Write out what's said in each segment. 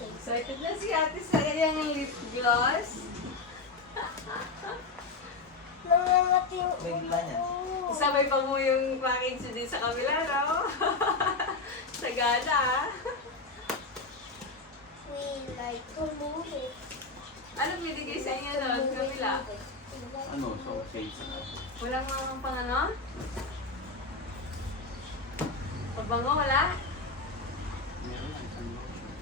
Excited na si ate sa kanyang lip gloss. Nangangat yung May gitna niya. Sabay pa mo yung package din sa kabila, no? Sagana, ah. We like to move it. Anong binigay sa inyo doon, kabila? Ano, sausage. Walang mga pang ano? Pabango, wala? Meron lang isang lotion.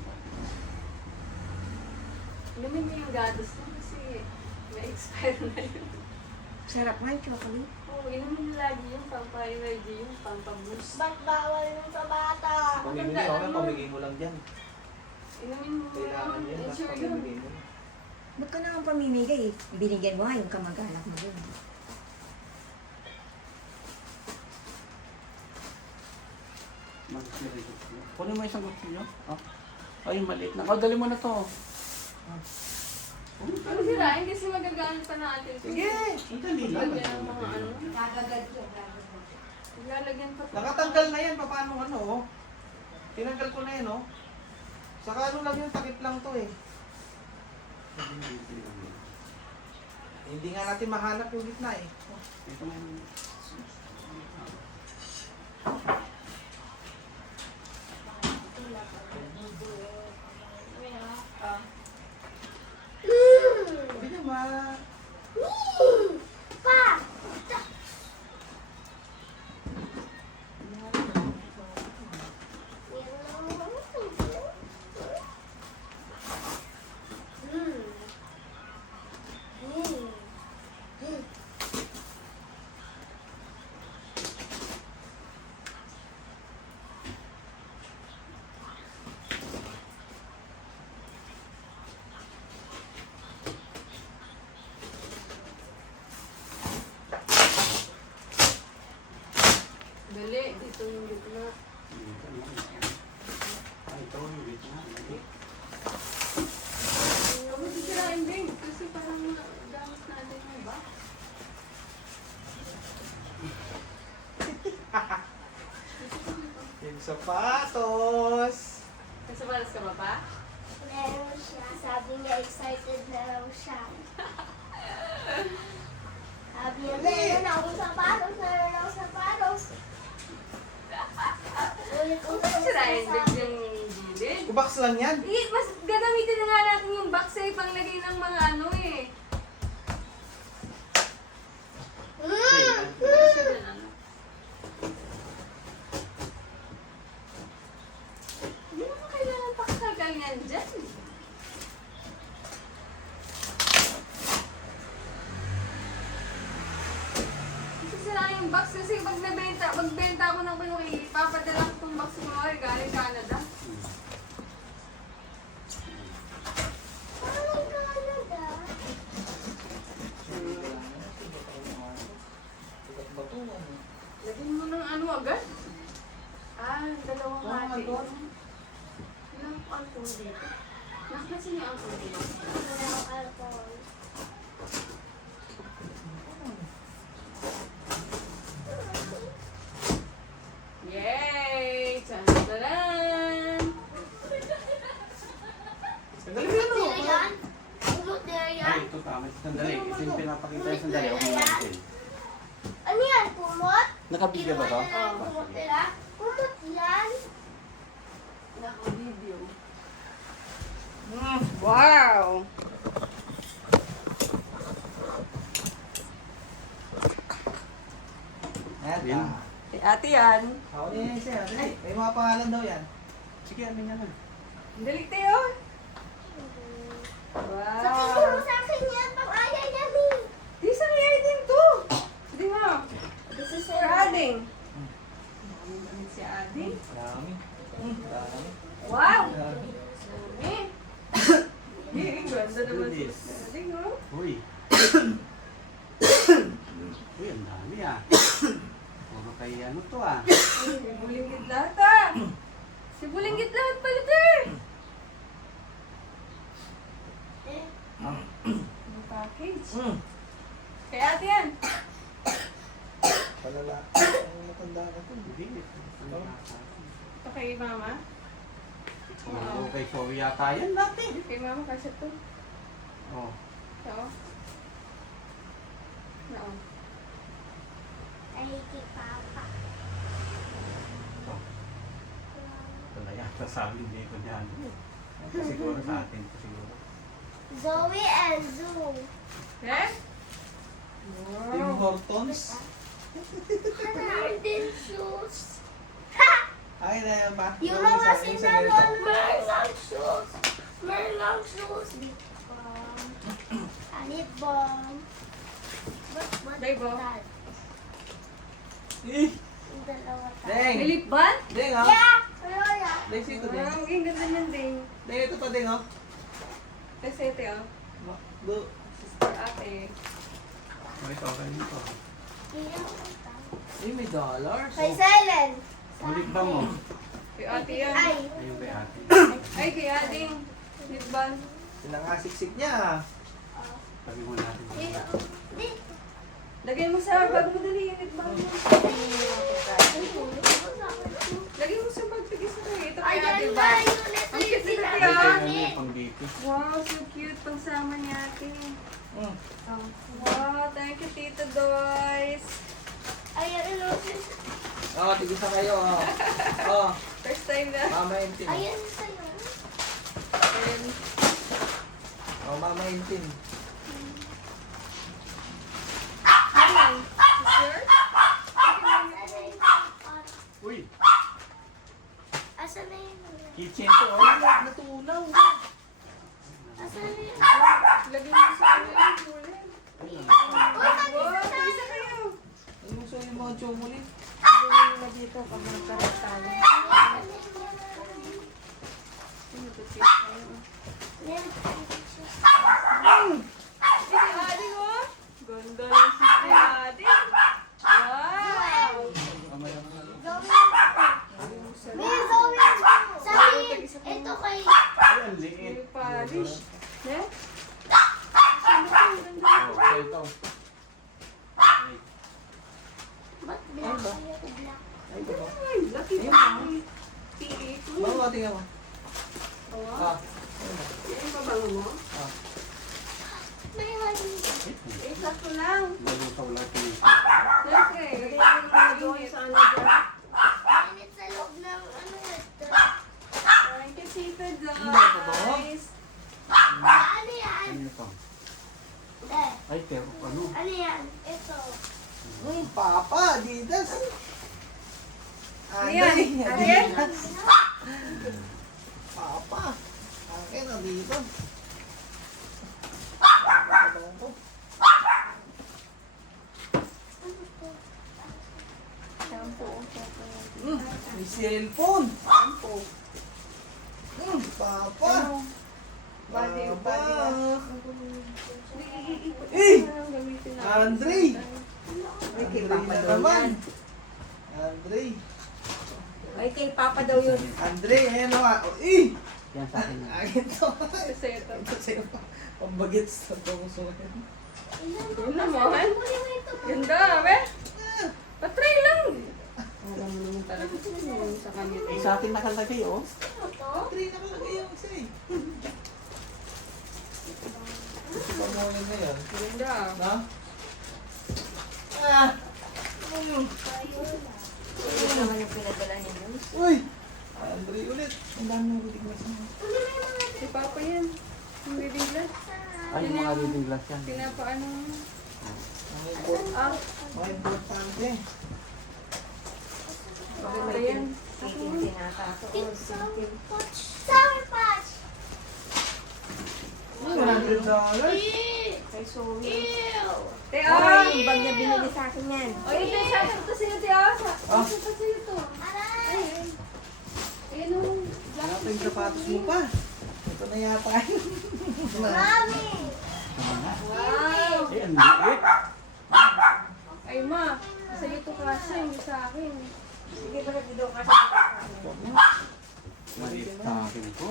Inumin mo yung gatos mo kasi may expire na yun. Sarap nga yung chocolate. Oo, inumin mo lagi yung pampa-energy, yung pampa-boost. Ba't bawal yung sa bata? Pamigay mo, okay, pamigay mo lang dyan. Inumin mo Kailangan yan, it's basta your yun. pamimigay mo. Ba't ka naman pamimigay eh? Binigyan mo nga yung kamag-anak mo dun. Mag-sirito. Kunin mo isang kutsilyo. Oh. Ay, maliit na. Oh, dali mo na to. Ano sira? Hindi kasi magagamit pa natin. Sige! Ang dali lang. Lagyan ng mga ano. Kagagad yun, kagagad. Lalagyan pa. Nakatanggal na yan, paano ano oh. Tinanggal ko na yan oh. Saka ano lang yun, takip lang to eh. Hindi nga natin mahanap yung gitna eh. Ito nga. Ah. Hindi naman. Pa! Dali, dito yung gitna. Ay, ito yung gitna. Ako sisirain din. Kasi parang gamit natin yung ba? Yung sapatos. Kasi paras ka ba pa? Meron siya. Sabi niya excited na raw siya. Sabi niya, meron akong sapatos, meron akong sapatos. Huwag ka sirain din yung gilid. Box lang yan. Mas gagamitin na nga natin yung box eh, panglagay ng mga ano eh. Kasi din ano. Hindi naman kailangan pakatagal yan dyan. Sisirain yung box kasi pag magbenta ako ng kinuwi, ipapadala ko itong box ko galing Canada. Parang Canada. Lagyan mo ng ano agad? Dalawang hati. Ilang alcohol dito? Nakasin yung alcohol dito. Walang alcohol. Yay! Tadaan! Sandali lang Ano oh. yan? Umot na yan? Ay, ito tama. Sandali. Ito yung pinapakita yung sandali. Huwag mo natin. Ano yan? Kumot? Nakabigyan ba to? Kinuha na ng kumot nila? Kumot yan? Naka-video. Wow! Ayan. Yan. Eh, ate yan. Ako din yan siya. Dali. May mga pangalan daw yan. Sige, ano yan lang. Dali tayo. Sabihin Wow! mo sa akin yan, pang-aya yan eh. Di sa kaya din to. Di mo. This is for Ading. Daming damit si Ading. Marami. Marami. Wow! Marami. Dami. Eh, ganda naman si Ading, oh. Uy. Uy, ang dami ah. Puro kay ano to ah. Sibulinggit lahat ah. Sibulinggit lahat pala to eh. Yung package. Kay ate yan. Palala. Ang matanda ka to. Hindi. Ito kay mama. Oo, kay Zoe yata yan dati. Kay mama kasi ito. Oh. Ito. Oo. Ay, kay Papa. Ito na yata sabi ni ko dyan. Siguro sa atin. Siguro. Zoe and Zoo. Eh? Tim Hortons. Garden shoes. Ay, na yan ba? Yung mga sinalon, Merlong shoes. Merlong shoes. Lip balm. Lip balm. What Day ba? that? Eh! Yung dalawa tayo. Deng! May lip balm? Deng, ha? Yeah! Pero yeah. Deng, sito, Deng. Wow, ang ganda niyan din. Deng, ito pa, Deng, ha? Kasi ito oh. Do. Sister ate. May okay dito. Eh, may dollars. Kay Silent. Ulit ba mo? Kay ate yan. Ay. Ayun kay ate. Ay, kay ating lip balm. Sinangasiksik niya. Sabi mo natin. Di. Lagay mo sa bag mo dali yung lip balm mo. Lagay mo sa bag. Tigis mo ito kay ate Ayan ba? na, yung ulit Ang cute nito, Ay, Tia. kay ano yung pang dito. Wow, so cute. Pangsama ni ate. Mm. Wow, thank you, Tito Doys. Ayan, ano. Oh, tigis na kayo, oh. Oh, First time na. Mama Intin. Ayan sa'yo. And, Oh, Mama Intin. hi. Sister? Uy, Asan na yun? kitchen to. Oh. Natunaw. Asan na yun? Lagay mo sa ano yung kulay. Uy, Wow, kami isa kayo. Ano sa yung mga chocolate? Gawin mo na dito pag nagkaroon tayo. Ano to, kiss kayo? Si Ate, oh. Ganda lang si Ate. Wow. May Zoe. Sabihin, ito kay... Ay, ang liit. Nail polish. Eh? Oh, ito. Ay, Ba't black kayo? Black. Ay, ito ba? Ay, lucky pa. P8 mo. Bago ka tingnan mo. Oo. Ah. Yan pa bango mo? Ah. May honey. Eh, sakto lang. Lalo lang ito. Siyempre. Doon sa ano dyan. Mainit sa loob ng ano ito. Thank you, Tita Hindi, ito ba? Guys. Ano yan? Ano ito? Eh, Ay, pero ano? ano yan? Ito. Papa, Adidas. Ano yan? Ano yan? Papa. Akin, Adidas. May cellphone. Papa. Body, Papa. Eh! Andre. Ay, kay Andre Papa na daw naman. yan. Andre. Ay, kay Papa daw yun. Andre, ayan o. Eh! Yan sa akin. Akin to. Kasi ito. Ito sa'yo pa. Pambagits na ito gusto ko yan. Yun naman. Ganda, be. Patry lang. Alam mo naman talaga yun sa kanya. Sa atin nakalagay, oh. Andre, nakalagay yung isa eh. Gusto ba mo yun na yan? Ganda. Na? Ah! Ito naman yung pinadala niyo. Uy! Andre ulit. Ang dami ng butik na siya. Si Papa yan. Yung reading glass. Ay, yung mga reading glass yan. Pinapaano. Mga importante. Maganda yan. Itim tinatato. Sour Patch. $100. Kay Zoe. Ew. Te, Ay, yung bag na binili sa akin yan. O, ito yung sa akin. Ito sa'yo, te, ah. Ito pa sa'yo to. Aray. Ayan o. Ito yung sapatos mo pa. Ito na yata yun. Mami. Wow. Ay, ang liit. Ay, ma. Sa'yo to kasi, hindi sa akin. Sige pala dito ka sa Maliit sa akin ito.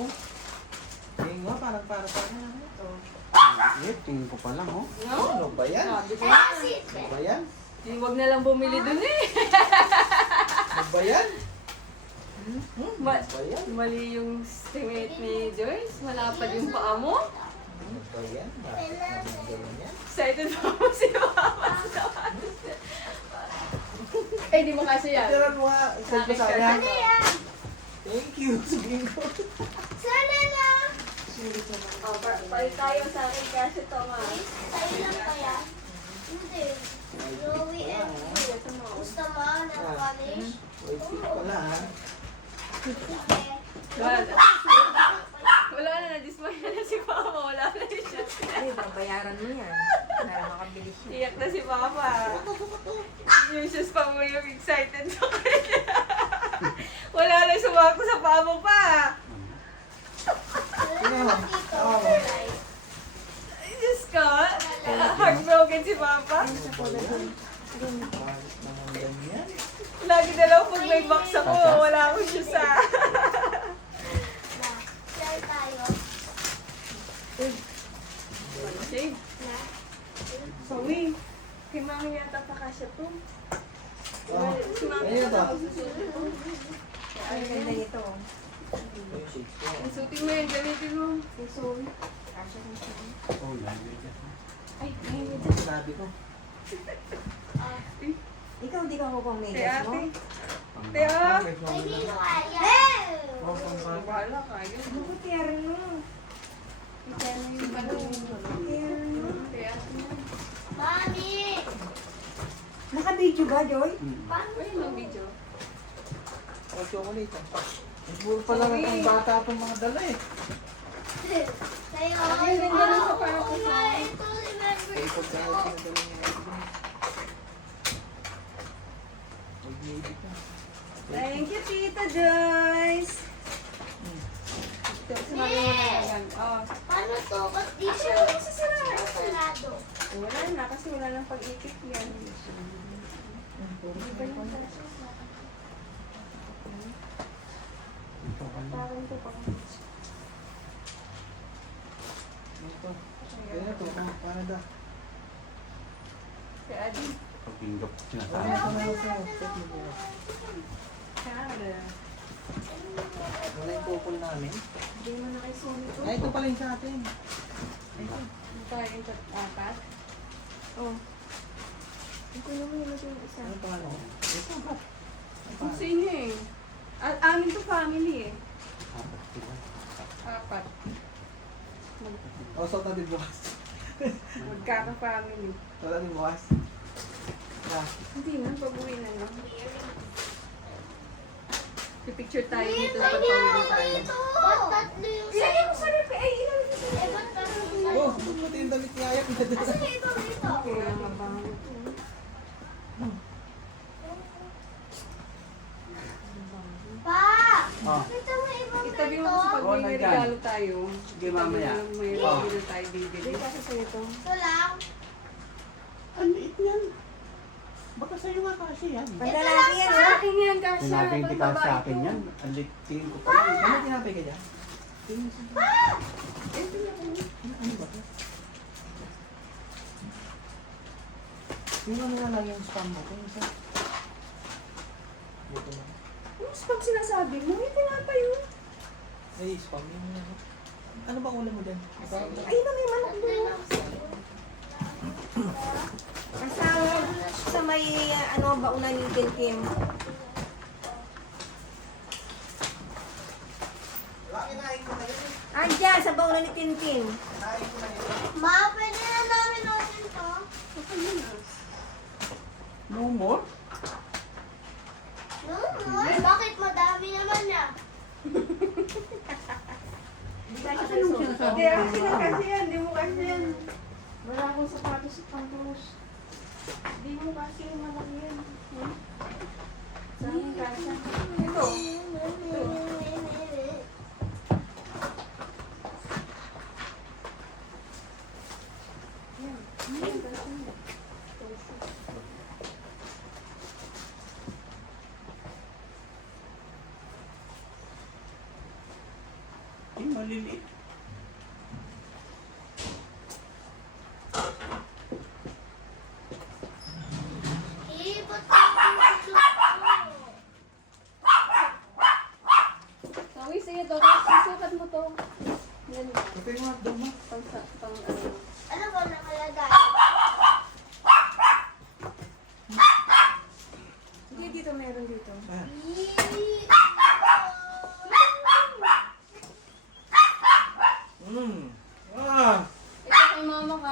Ayun nga, parang para sa akin. Ito. tingin ko pa lang, oh. No? Ano ba yan? Sabi ko, Ano ba yan? huwag na lang bumili dun eh. Ano ba yan? Ma- Ano ba yan? mali yung estimate ni Joyce. Malapad yung paa mo. Ano ba yan? Bakit namin gawin yan? Excited pa mo si Mama. Eh, di mo kasi yan. Tiran mo nga. Send ko sa kanya. Ano yan? Thank you. Sabihin ko. Sana na. Oh, palit tayo sa akin kasi ito nga. Sa'yo lang kaya? Hindi. Joey and gusto mo ng polish? Wait, pala ha. Wala na, na-dismay na si Papa. Wala na siya. Ay, babayaran mo yan. Para makabili siya. Iyak na si Papa. Yung shoes pa mo yung excited sa kanya. Wala na sumako sa paa mo pa. Ay, Diyos ko. Heartbroken si Papa. Bakit naman ganyan? Lagi na lang pag may box ako, wala akong shoes ah. Share tayo. Shave. Sawi. Kay Mami yata pa kasya to. Oh, Si Mami ayun yata ba? magsusulit to. Ay, ganda nito. Yung shades ko. Suotin mo yan, gamitin mo. Susun. Kasha rin siya. Oh, library ka. Ay, ayun. Sinabi ko. Ikaw, di ka kukuha Te medyas mo? ate. Te ah. Bakit Ay, naman sino ganyan? kaya? Oh, pang bata. Bahala ka. Yun. Ano ko tiyaran mo? Ikaw na yung balong. Tiyaran mo. Te ate na. Mami! Naka-video ba, Joy? Paano Ayun ang video. Oh, chocolate. Puro pala na pang bata itong mga dala eh. Sa'yo? Ay, ganda ng sapatos Oo mo. nga, ito, remember Ay, ko. pag dahil pinadala niya ako. Mag-baby ka. Thank you, Tita Joyce. Ito, sumali mo na yan. Oh. Paano to? Ba't di siya sarado? Wala na, kasi wala nang pag-ikit yan. Parang ito pa. Ito. Kaya ito, Canada. Kaya Adi. Pag pinggap sinasabi. Ano ito na ito? Check mo po. Canada. Wala yung couple namin. Hindi mo na kay Sony to. Ay, ito pala yung sa atin. Ito tayo yung apat. Oh. Ito naman yung isa. Ano pa ano? Ito ba? Kung sa inyo eh. Amin to family eh. Apat sila. Apat. Oh, suot natin bukas. Magkaka-family. Suot natin bukas. Na. Hindi na, pag-uwi na lang. Pipicture tayo dito sa Ito pag-uwi tayo. ito! Ba't tatlo yung Ilagay mo sa rep. Ay, ilagay mo sa Eh, ba't tatlo yung Oh, buti yung damit niya. Ayak na dito. Asan yung ito dito? Kaya mabango to. Pa! Oh. Ito mo ibang Itabi mo ganito. kasi pag may nandyan. regalo tayo. Sige, mamaya. Itabi mo lang may Oh. regalo tayo bibili. Kasi sa ito. Ito lang. Ang liit yan. Baka sa'yo nga kasi yan. Pandalaki yan, Sa ha? akin yan, Kasha. Sinabi hindi ka Pang sa babae akin to. yan. Ang tingin ko pa lang. Ano tinapay ka dyan? Ano ba ito? Yung ano na lang yung spam mo. Yung isa. Dito na. Ano pag sinasabi mo? May tinapay yun. Ay, spam yung ano. Ano ba ulam mo dyan? Ay, na may manok doon. Kasama sa may, ano, baunan ni Kim. Kinain ko na yun. Andiyan, sa baunan ni Kim. Kinain ko na yun. Ma, pwede na namin natin to. No more? No, bakit madami naman niya? Hindi, kasi na kasi yan. Hindi mo kasi yan. Wala akong sapatos sa pangtulos. Hindi mo kasi yung malaki yan. Hmm? Sa akin, Kasha. Ito. Yan. Yan, Kasha. Ay, maliliit.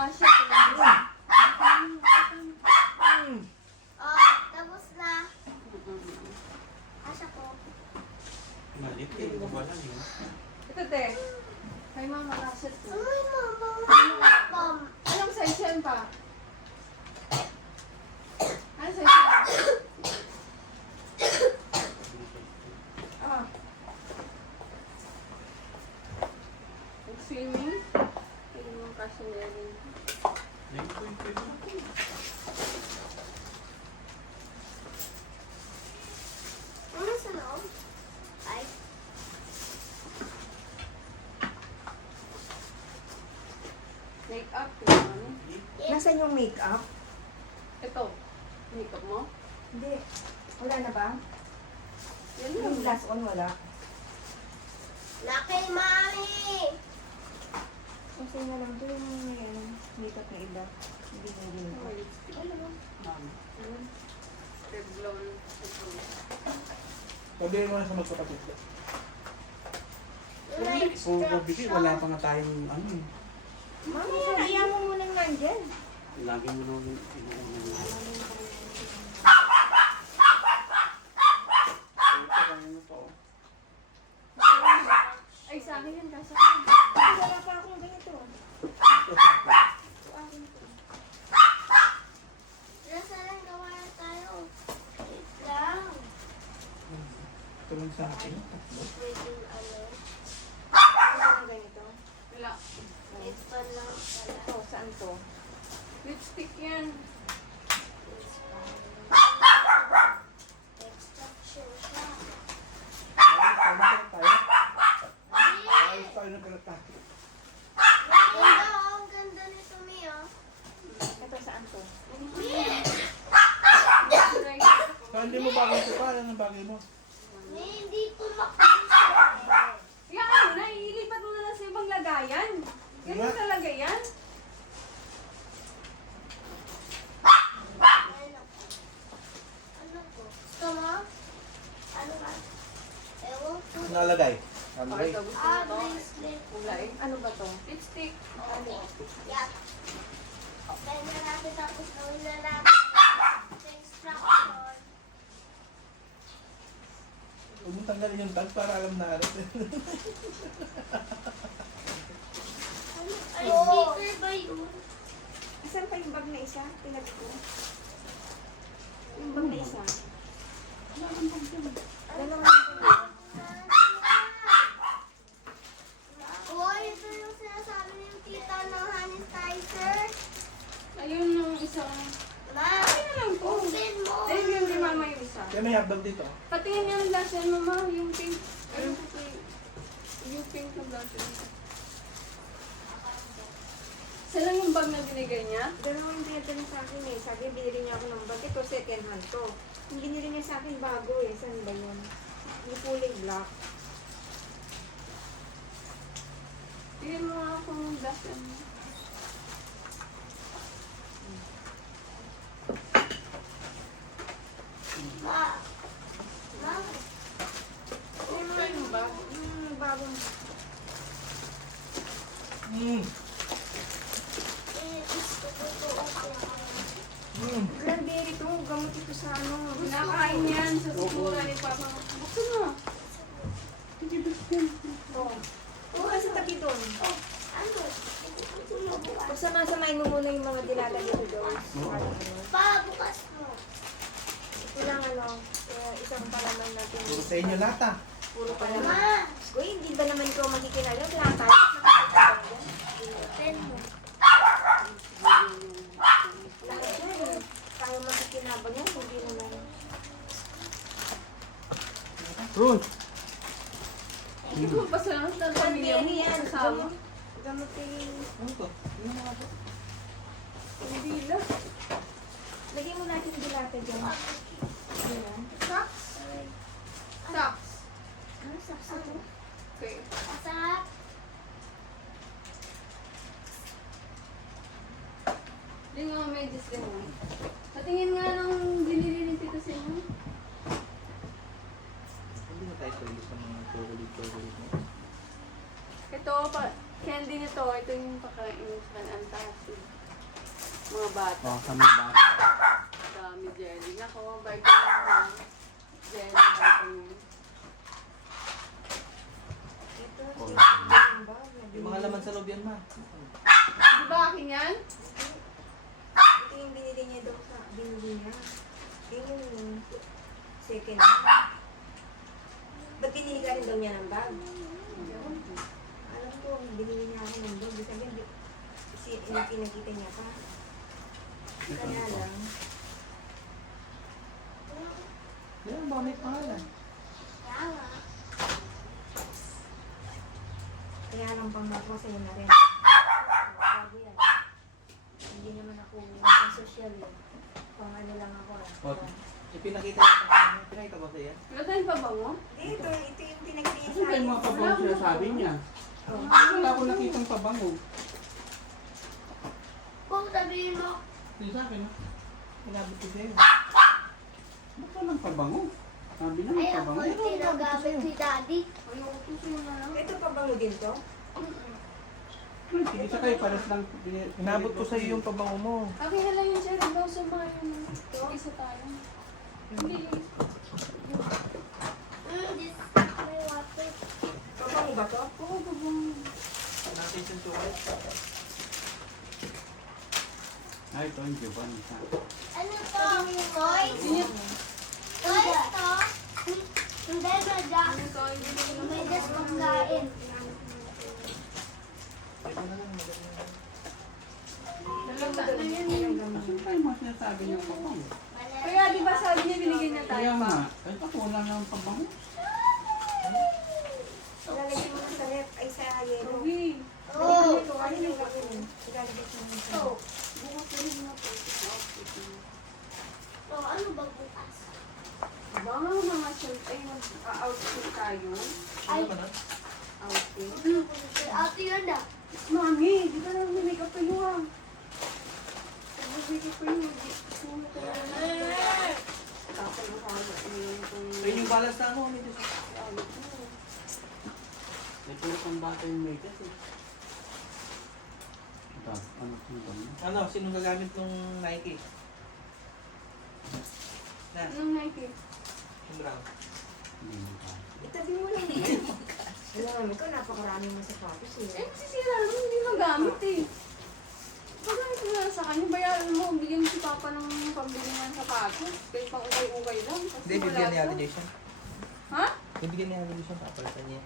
kasya. Oh, tapos na. Asa ko. Malit eh, wala yun. Ito, te. Kay mama kasya to. Ay, mama. Anong size yan pa? Anong size yan? Ah. Swimming? Kaya mo kasya na rin. Ano sa loob? Ay, Make up. Ano? Nasaan yung makeup? Ito. Makeup mo? Hindi. Wala na ba? Yan Yung lang. last on wala. na kay mami. Kasi nga lang doon yung makeup na iba. Hindi na din. May lipstick. Ano ba? Ano? Revlon. Ito. Sabihin mo na sa magkapatid. Like Kung mabili, wala pa nga tayong ano eh. Mami, sabihan mo muna nandyan. Lagi mo nung inuunan. Ay, sa akin yan. Kasi Wala pa akong ganito. Nasa lang gawa na tayo. Wait lang. Ito lang sa akin. Waiting ano. Wala na ganito. wala. It's fun lang pala. Ito, saan to? Lipstick yan. It's fun. Extraction siya. Ayos tayo. Mami! Ayos tayo ng kalata. Ganda oh, ang ganda nito, Mia. Ito, saan to? So, hindi mo bagay ito pa. Ano ang bagay mo? Mia, hindi ko makita. Yan, ano na. Ilipat mo na lang sa ibang lagayan. Ganun talaga yan. Ano? Ano ko? Gusto mo? Ano ba? Ewan ko. Nalagay. Okay, Nalagay. ito. Gusto Ah, mo to? bracelet. Kulay. Ano ba to? Lipstick. Yeah. Okay na natin tapos gawin na natin sa instruction. Huwag mo tanggalin yung tag para alam na arit. Ay, sticker ba yun? Asan pa yung bag na isa? Pilag ko. Yung bag na isa. Dalawa lang. Uy, ito yung sinasabi ng tita ng sanitizer. Ayun yung isang... Ma, Ano na lang to? open mo. Ayun yung kay mama yung isa. Kaya may hotdog dito. Patingin niya ng lasa yan, mama. Yung pink. Ayun ko pink. Yung pink ng lasa niya. Saan lang yung bag na binigay niya? Dalawa yung binigyan sa akin eh. Sabi, binili niya ako ng bag. Ito, second hand to. Yung binili niya sa akin bago eh. Saan ba yun? Yung kulay black. Tingin mo nga kung lasa niya. Ma. Ma. Ano mo yung bag? Yung bagong... Gusto ko ito open. Cranberry to. Gamot ito sa ano. Kinakain yan sa sikura ni Papa. Buksan mo. Hindi buksan. Oh. Oh, sa tabi doon. Oh, ano? Pagsama-samain mo muna yung mga dilata dito doon. Ano. Pa, bukas mo. Ito lang ano. Isang palaman natin. Puro sa inyo lahat ah. Puro palaman. Ma, Uy, hindi ba naman ikaw makikinala? Wala tayo. open mo. Lahat yan. Tayo makikinabang yan. Hindi naman. Run! Hindi mo pa sa lahat ng pamilya mo. Cranberry yan. Kasama. Gamot yung... Ano to? Ano mga to? Hindi lang. Lagyan mo natin yung dilata dyan. Ayan. Socks? Socks. Ano, saksa to? Okay. Masarap. Hindi nga medyas ganun. Patingin nga ng binili ni Tito sa inyo. Hindi na tayo tuloy sa mga chocolate mo. Ito, candy nito. Ito yung pakain sa antacid. bata. Oh, sa mga bata. Dami jelly. Nako, vitamin na. Jelly, vitamin. Ito, Oh. yung bag. Yung mga laman sa loob yan, ma. Di ba akin yan? Ito yung binili niya daw sa binili niya. Yun yung second hand. Ba't binili ka rin daw niya ng bag? Alam ko, binili niya ako ng bag. Sabi, pinakita niya pa. Kaya lang. Yan, ba may pangalan? Kaya lang pang ako sa'yo na rin. Bago yan. Hindi naman ako pang social eh. Pang ano lang ako eh. What? Ipinakita niya sa kanya. Pinakita ba sa'yo? Lagay pa ba mo? Ito yung pinakita niya Kasi sa may akin. mga pabango siya sabi niya. Oh. Wala ko nakitang pabango. Kung sabihin mo, Hindi sa akin. Pinabot ko sa'yo. Ba't walang pabango? Sabi na may ay ako pabango. yung tinagamit ni Daddy. Ayoko to sa'yo na lang. Ito pa bango din to? Sige sa kayo, pares lang. Pinabot ko sa'yo yung pabango mo. Okay na lang yun siya. Rin daw sa mga yun. Isa tayo. Hindi. This my water. Pabango ba to? Oo, babang. Natin yung chocolate. Ay, ito yung Giovann. Ano to? Toys? Toys to? Hindi, madya. Ano to? Hindi ko na May das pagkain. Nalagta na yan eh. Asan pa yung mga sinasabi niyo pabango? Kaya di ba sabi niya binigyan niya tayo Kaya pa? nga. Ay, ako wala nang pabango. Ilalagay mo sa net ay sa yelo. Ruby. Oh. Ito, ano yung gagawin? Ilalagay mo sa So, Bukas na rin na po. so ano ba bukas? Baka mga shirt ay mag-outfit tayo. Ay, Ano ba na? Outfit. ate yun na. Mami, di ba lang may makeup kayo ah? Nagbibigay ko yun. Sino kaya na? Tapos ang kala Ayun yung balas na ano. Medyo Ito yung pang bata yung makeup eh. Ito, ano yung gano'n? ano, sino gagamit nung Nike? Na, Anong Nike? yung brown. Hindi mo pa. Itabi mo lang yan. Alam ko, napakarami mo sapatos eh. Eh, sisira lang, hindi magamit eh. Magamit mo lang sa kanya, bayaran mo, bigyan mo si Papa ng pambili ng sapatos. Kaya pang ukay-ukay lang. Kasi Hindi, bigyan ni wala Ate to. Jason. Ha? Bibigyan ni Ate Jason, papalitan niya.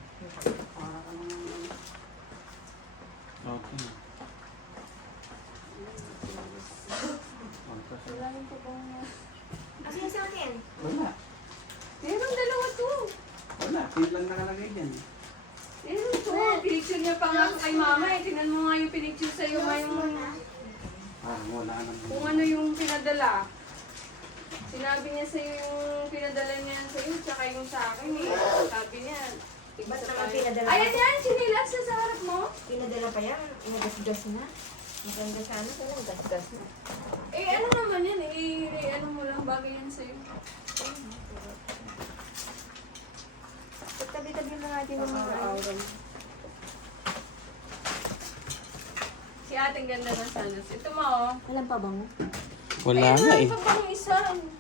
Para ka naman. Okay. Wala yung pagkong niya. Kasi yung sa akin. Wala. Meron dalawa to. Wala. Pin lang nakalagay dyan. Meron to. Pinicture niya pa nga to kay Mama eh. Tingnan mo nga yung pinicture sa'yo ngayon. Parang wala naman. Kung ano yung pinadala. Sinabi niya sa'yo yung pinadala niya sa'yo, tsaka yung sa akin eh. Sabi niya, Ba't naman pinadala? ayan yan, sinilas na sa harap mo. Pinadala pa yan. Inagasgas na. Maganda sana kung nagasgas na. Eh ano naman yan eh, ano mo lang, bagay yan sa'yo. Tabi-tabi na natin ng mga aurum. Si ating ganda ng sandos. Ito mo oh. Alam pa ba mo? Wala Ayun, nga eh. Ito pang isa.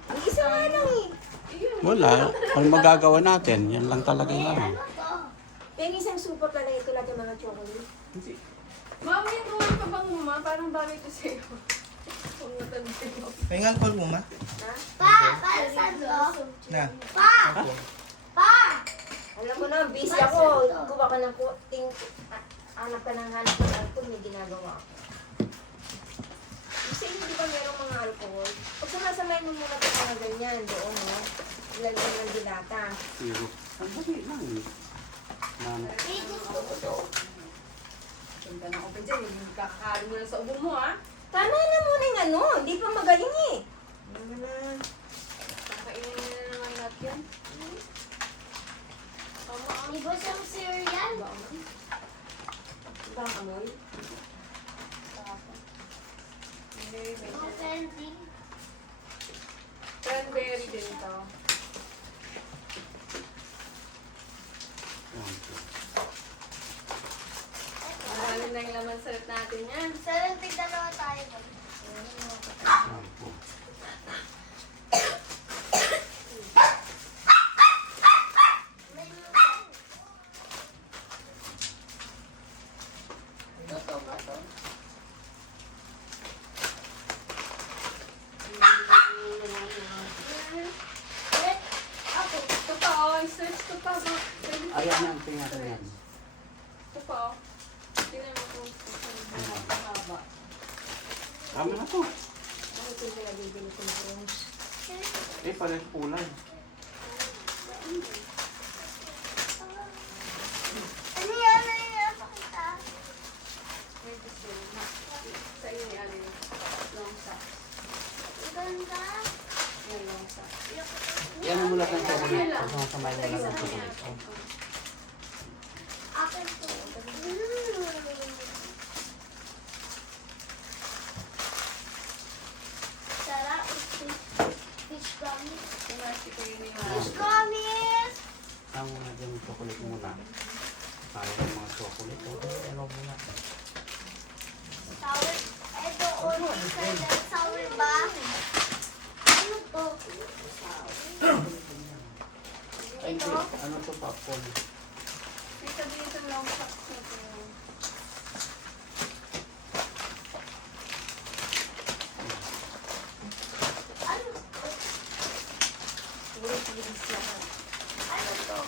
Ang isa nga lang eh. Ayun. Wala. Ang magagawa natin, yan lang talaga yung ano. Ano to? Yung isang super talaga ito lahat yung mga chocolate. Mama, yung gawin pa bang mo ma? Parang bagay to sa'yo. Kung matanda mo. May alcohol mo, ma? Ha? Pa! Para saan to? Na. Pa! Pa! Alam mo na, busy ako. Kuha ka ng hanap ka ng hanap ng alcohol, may ginagawa ako. Kasi hindi ba merong mga alcohol? Pag sumasamay mo muna ito mga ganyan, doon no? Ilalagay ng dilata. Zero. Ang dali lang eh. Ma'am. May gusto ko to. Ganda na ako pa dyan. Hindi kakakain mo lang sa ubo mo ha. Tama na muna yung ano, hindi pa magaling eh. Ano na? Kakainin na naman natin yan. Tama ang May busang cereal. ba man? Iba ang amoy. Hindi, may Offending. cranberry din to. Yan. Marami na yung laman salat natin yan. Sarang tigdalawa tayo ba? Shampoo. Totoo ba to? Okay. Ito pa, oh. I-search ko pa. Ayan ang tingnan yan. Ito pa, oh. Tingnan mo kung mahaba. Tama na to. Ano ito yung pinabibili ko ng rooms? Eh, pares kulay. Ano yan? Ano yan? Pakita. Wait, sa iyo ni ano yung long socks. Ang ganda. Yan, long socks. Yan ang mula ng chocolate. Ang samay na lang ng chocolate. Akin to. Sarap. Fish gummies. Pinasi ko yun yung Fish gummies! Ang yung chocolate muna. Kaya ng mga chocolate. Ano muna? Sour. Ito, only kailan sour ba? Ano to? Ay, hindi. Ano to, popcorn? May sabihin sa long socks na to. Ano to? Siguro pilis lahat. Ano to?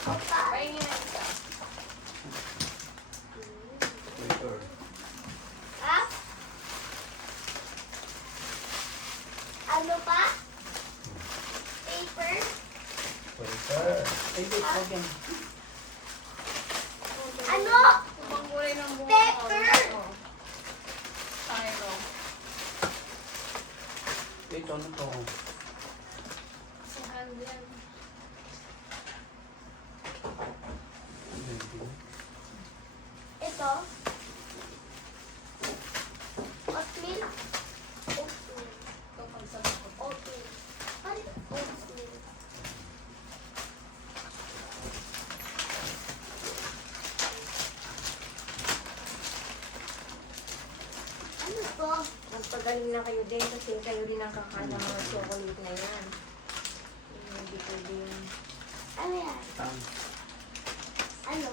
Papa. Pahingin na isa. Paper. Ha? Ano pa? Paper? Paper. Ay, wait. Huwag yan. Ano? Ibang kulay ng buhok. Pepper! Oh. Styro. Wait, ano to? Sa hand yan. Ito? Oatmeal? Oatmeal. Ito pag sa bakot. Oatmeal. Ano? Oatmeal. Ano to? Magpagaling na kayo din kasi kayo din ang kakain ng mga chocolate na yan. Hindi pwede yan. Ano yan? Tang. Ano?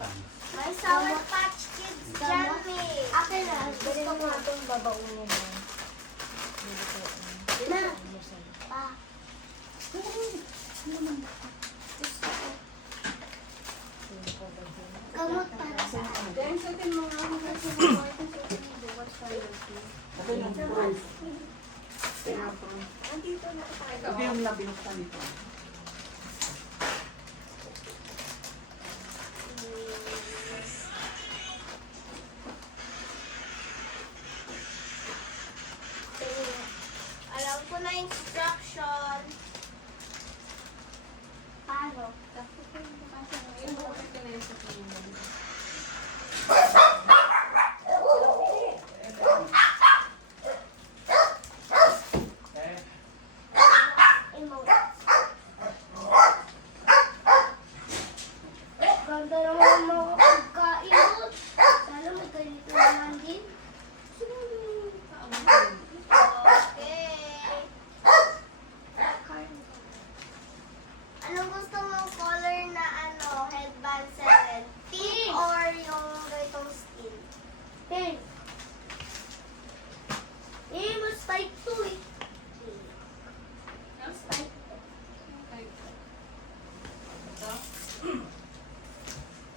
Tang. May Sour Patch Kids Jelly. Akin na. Dali mo nga itong babaunin mo. Hindi ko Na. Pa. Gamot para sa akin. Then, sutin mo nga. Kasi mo ito sutin mo. Bukas tayo. Ito yung proof. Ito yung proof. Andito na tayo. Ito yung nabinuksan nito. Alam ko na instruction. Paano? Tapos ko yung bukas na. Yung bukas ko na yung sutin mo. Emote. Ganda naman ang mga pagkain. Sana may ganito naman din. Okay. Anong gusto mong color na headband 7? Pink or yung ganitong steel? Pink. Mas type 2 eh. Mas type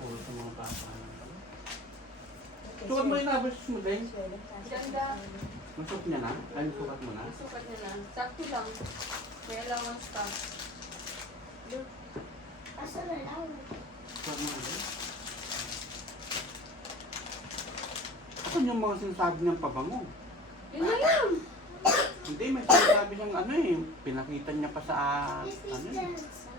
Puro sa mga bata. Sukat mo yung nabos mo din. Ganda. Masuk niya na? Ay, sukat mo na? Sukat niya na. Sakto lang. May allowance ka. Asa na lang? Sukat mo na. Saan yung mga sinasabi niyang pabango? Yun na yan. Hindi, may sinasabi siyang ano eh. Pinakita niya pa sa This is ano eh. dance.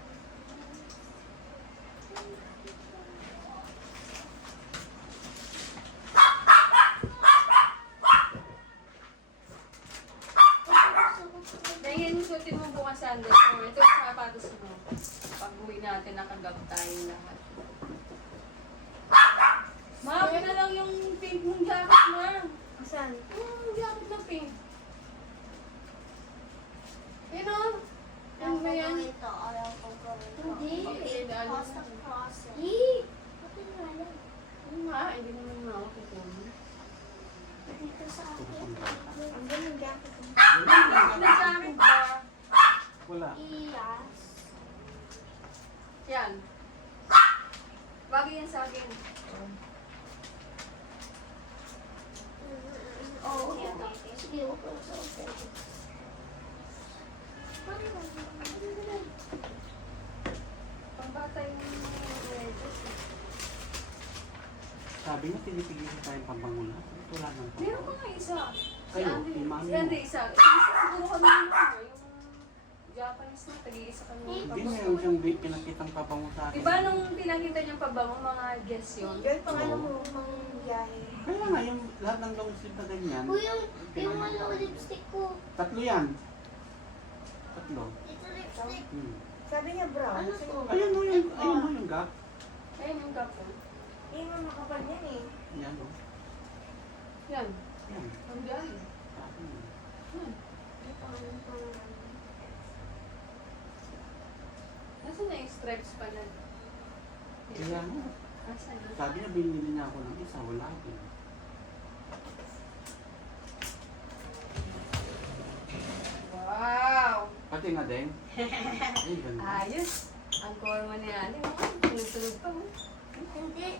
Dahil yung sutin mo bukas sandals mo. Ito yung sapatos mo. Pag uwi natin, nakagab tayo lahat. Ma, na lang yung pink mong jacket, ma. Saan? Jacket na Nagsamit ba? Wala. Iyas. Yan. Bagay yan sa akin. Oo, sige, huwag ko sa open. Pambata yung wedges. Sabi niya, tinitigil tayong pabango na. Wala nang pabango. Meron ko nga isa. Si Kayo, Andre. yung mami Si mo. Andre isa. Isa siguro kami yung Japanese na. Tag-iisa kami. Hindi meron siyang pinakitang pabango sa akin. Diba nung pinakita niyang pabango, mga guess yun? Yun pang ano mo, pang biyahe. Kaya nga, yung lahat ng long sleeve na ganyan. Uy, yung ano, lipstick ko. Tatlo yan. Tatlo. Ito lipstick. Sabi niya brown. Ano Kasi to? mo, Ayun mo yung gap. Ayun yung kapo. Hindi mo makapal yan eh. Yan o. Yan. Yan. Ang galing. Akin yan. Yan. Ito, ano pa naman. Nasaan na yung stripes pa na? Kaya nga. Asan na? Sabi niya, binili niya ako ng isa. Wala din. Wow! Pati nga din. Ay, ganda. Ayos! Ang korma ni Ani. Tulog-tulog pa mo. Hindi.